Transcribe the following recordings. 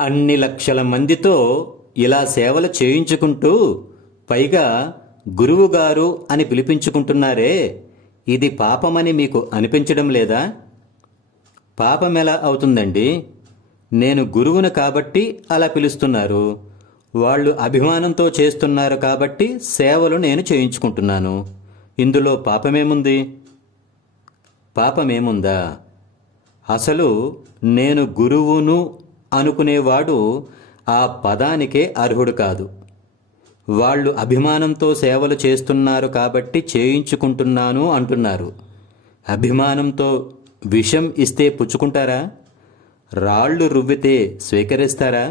అన్ని లక్షల మందితో ఇలా సేవలు చేయించుకుంటూ పైగా గురువుగారు అని పిలిపించుకుంటున్నారే, ఇది పాపమని మీకు అనిపించడం లేదా? పాపమెలా అవుతుందండి? నేను గురువును కాబట్టి అలా పిలుస్తున్నారు. వాళ్ళు అభిమానంతో చేస్తున్నారు కాబట్టి సేవలు నేను చేయించుకుంటున్నాను. ఇందులో పాపమేముంది? పాపమేముందా? అసలు నేను గురువును అనుకునేవాడు ఆ పదానికే అర్హుడు కాదు. వాళ్ళు అభిమానంతో సేవలు చేస్తున్నారు కాబట్టి చేయించుకుంటున్నాను అంటున్నారు. అభిమానంతో విషం ఇస్తే పుచ్చుకుంటారా? రాళ్ళు రువ్వితే స్వీకరిస్తారా?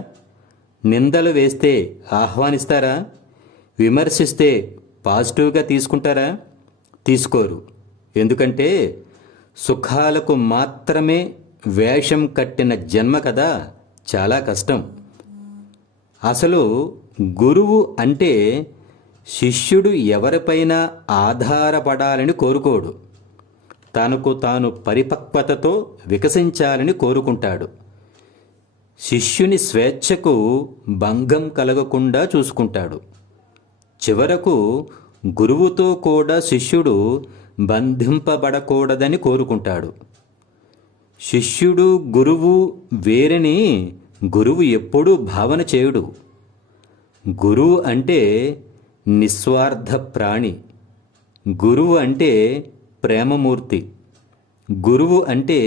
నిందలు వేస్తే ఆహ్వానిస్తారా? విమర్శిస్తే పాజిటివ్గా తీసుకుంటారా? తీసుకోరు. ఎందుకంటే సుఖాలకు మాత్రమే వేషం కట్టిన జన్మ కదా, చాలా కష్టం. అసలు గురువు అంటే శిష్యుడు ఎవరిపైనా ఆధారపడాలని కోరుకోడు. తనకు తాను పరిపక్వతతో వికసించాలని కోరుకుంటాడు. శిష్యుని స్వేచ్ఛకు భంగం కలగకుండా చూసుకుంటాడు. చివరకు గురువుతో కూడా శిష్యుడు బంధింపబడకూడదని కోరుకుంటాడు. శిష్యుడు గురువు వేరని గురువు ఎప్పుడూ భావన చేయుడు. గురువు అంటే నిస్వార్థ ప్రాణి. గురువు అంటే ప్రేమమూర్తి. గురువు అంటే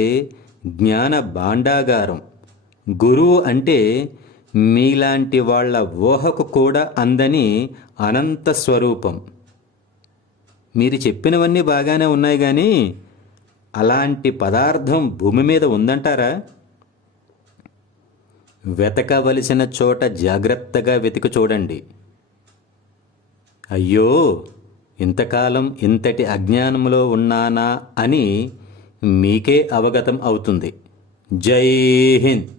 జ్ఞాన భాండాగారం. గురువు అంటే మీలాంటి వాళ్ళ ఊహకు కూడా అందని అనంత స్వరూపం. మీరు చెప్పినవన్నీ బాగానే ఉన్నాయి, కానీ అలాంటి పదార్థం భూమి మీద ఉందంటారా? వెతకవలసిన చోట జాగ్రత్తగా వెతికి చూడండి. అయ్యో, ఇంతకాలం ఇంతటి అజ్ఞానంలో ఉన్నానా అని మీకే అవగతం అవుతుంది. జై హింద్.